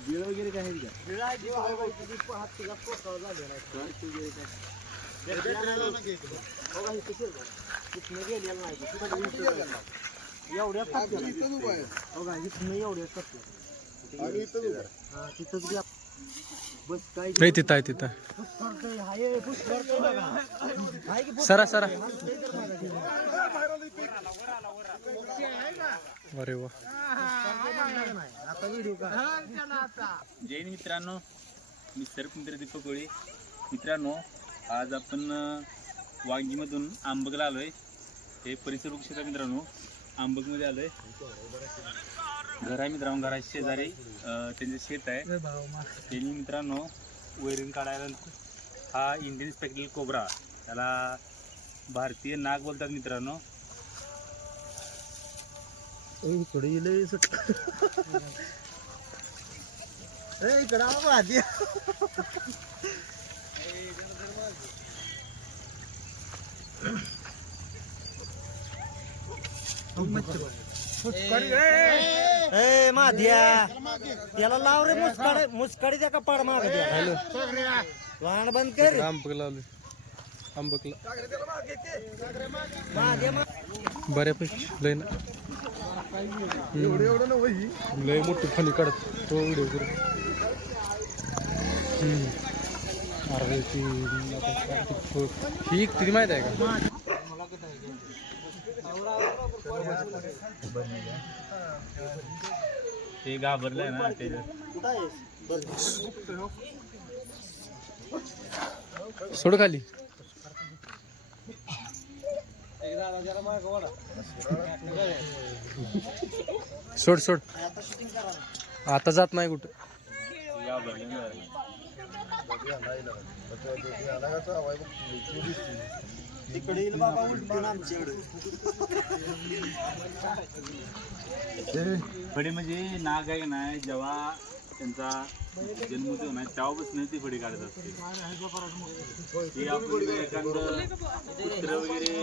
बिळ वगैरे काय आहे का? एवढ्या बघा तिथंच घ्या बस काय नाही तिथं आहे तिथं पुष्कळ सरा सरा. अरे वा. जैन मित्रांनो. मी सर्पमित्र दीपक कोळी. मित्रांनो आज आपण वांगीमधून आंबगला आलोय. हे परिसर वृक्षेत्र मित्रांनो. आंबगमध्ये आलोय. घर आहे मित्रांनो घराच्या शेजारी. त्यांचं शेत आहे. त्यांनी मित्रांनो वैरण काढायला हा इंडियन स्पेक्टल कोबरा त्याला भारतीय नाग बोलतात मित्रांनो. इकडे येईल इकडं आधी. ए माध्या. त्याला लाव रे मुसकाड मुसकाडी द्या का पाड माग द्या. वाहन बंद कर. आंबकला आलोय आंबकला माध्या मा- बऱ्यापैकी लय ना. हम्म. लय मोठी खाली काढत तो व्हिडिओ करू. अरे ती ही किती माहीत आहे का ते घाबरलंय ना ते कुठं आहेस? बस. सोड खाली सोड सोड आता शूटिंग करा आता जात नाही कुठं. ते घाबरले ना जरा. तिकडे येईल बाबा उलटून आमच्याकडे फडी म्हणजे नाग आहे ना जेव्हा त्यांचा जन्म होतो ना तेव्हापासून ती फडी काढत असते. ते आपण एखादं कुत्र वगैरे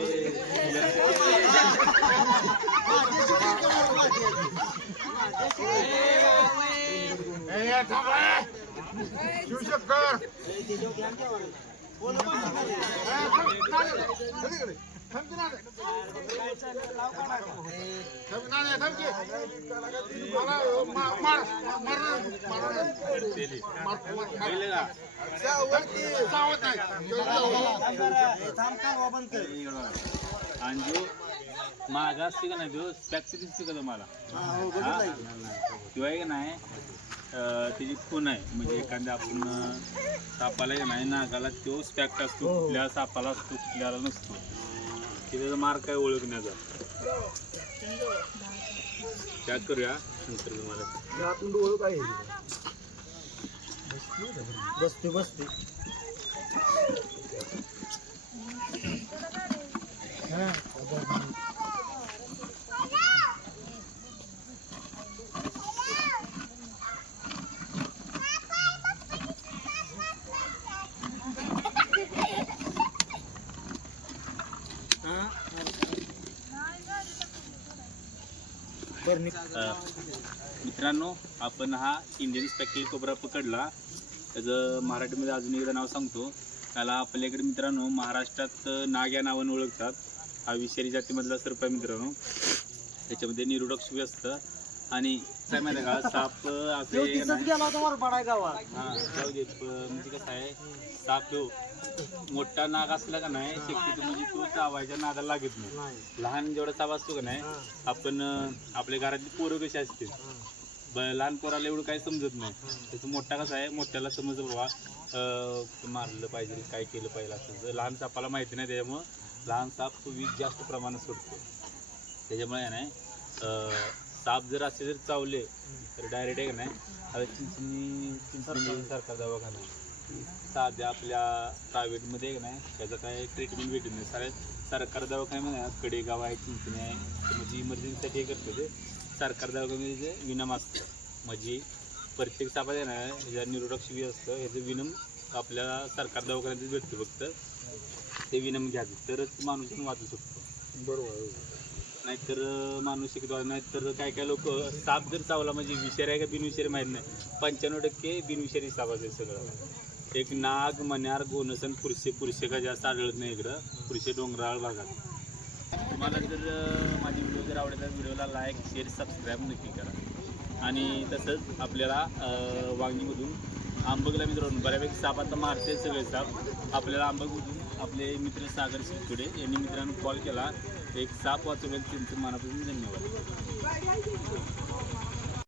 केली. अंजू मागा असते का नाही तो स्पॅक्ट दिसते का तुम्हाला? हा? किंवा आहे का नाही? त्याची खून आहे. म्हणजे एखाद्या आपण सापाला नाही नागाला तो स्पॅक्ट असतो कुठल्या सापाला असतो कुठल्याला नसतो. की त्याचा मार्ग आहे ओळखण्याचा? त्यात करूया. नंतर तुम्हाला. बसते बसते बरं मित्रांनो आपण हा इंडियन स्पेक्टल कोबरा पकडला. त्याचं मराठीमध्ये अजून एकदा नाव सांगतो. त्याला आपल्याकडे मित्रांनो महाराष्ट्रात नाग या नावाने ओळखतात. हा विषारी जातीमधला सर्प आहे मित्रांनो. त्याच्यामध्ये निरोधक असतं. आणि काय माहिती का साप असे शेवटीच गेला होता वरपाडा गावात. हा जाऊ दे प- म्हणजे कसं आहे साप तो मोठा नाग असला का नाही शक्यतो म्हणजे तो चावायच्या नादाला लागत नाही. नाही. लहान जेवढा साप असतो का नाही आपण अं, आपल्या घरातली पोरं कशी असते ब- लहान पोराला एवढं काही समजत नाही. त्याचं मोठा कसा आहे मोठ्याला समज बाबा अं, मारलं पाहिजे काय केलं पाहिजे असं. जर लहान सापाला माहिती नाही त्याच्यामुळं लहान साप वीज जास्त प्रमाणात सोडतो. त्याच्यामुळे आहे नाही अं, साप जर असे जर चावले तर डायरेक्ट आहे का नाही? आता चिंचणी चिंचणी सरकार दवाखाना. साध्या आपल्या प्रायव्हेटमध्ये आहे का नाही त्याचं काय ट्रीटमेंट भेटत नाही. सारे सरकार दवाखान्यामध्ये आहे कडेगाव आहे चिंचणी आहे. तर म्हणजे इमर्जन्सीसाठी हे करतो ते. सरकार दवाखान्यामध्ये जे विनम असतं. म्हणजे प्रत्येक सापात आहे ना ह्याच्या निरोधक शिबी असतं. ह्याचं विनम आपल्या सरकार दवाखान्यात भेटतं फक्त. ते विनम घ्यायचं तरच माणूस पण वाचू शकतो. बरोबर. नाहीतर अं, माणूस शिकतो नाहीतर काय काय लोक साप जर चावला म्हणजे विषारी आहे का बिनविषारी माहीत नाही. पंच्याण्णव टक्के बिनविषारी साप असेल सगळं. एक नाग मन्यार गोनसन पुरसे पुरसे का जास्त आढळत नाही इकडं. पुरसे डोंगराळ भागात. तुम्हाला जर माझे माझी व्हिडिओ जर आवडला तर व्हिडिओला लाईक शेअर सबस्क्राईब नक्की करा. आणि तसंच आपल्याला वांगीमधून आंबगला मित्रांनो बऱ्यापैकी साप आता मारते सगळे साप. आपल्याला आंबगमधून आपले मित्र सागर शिवकडे यांनी मित्रांनो कॉल केला. एक साप वाचवलेलं त्यांचं मनापासून धन्यवाद.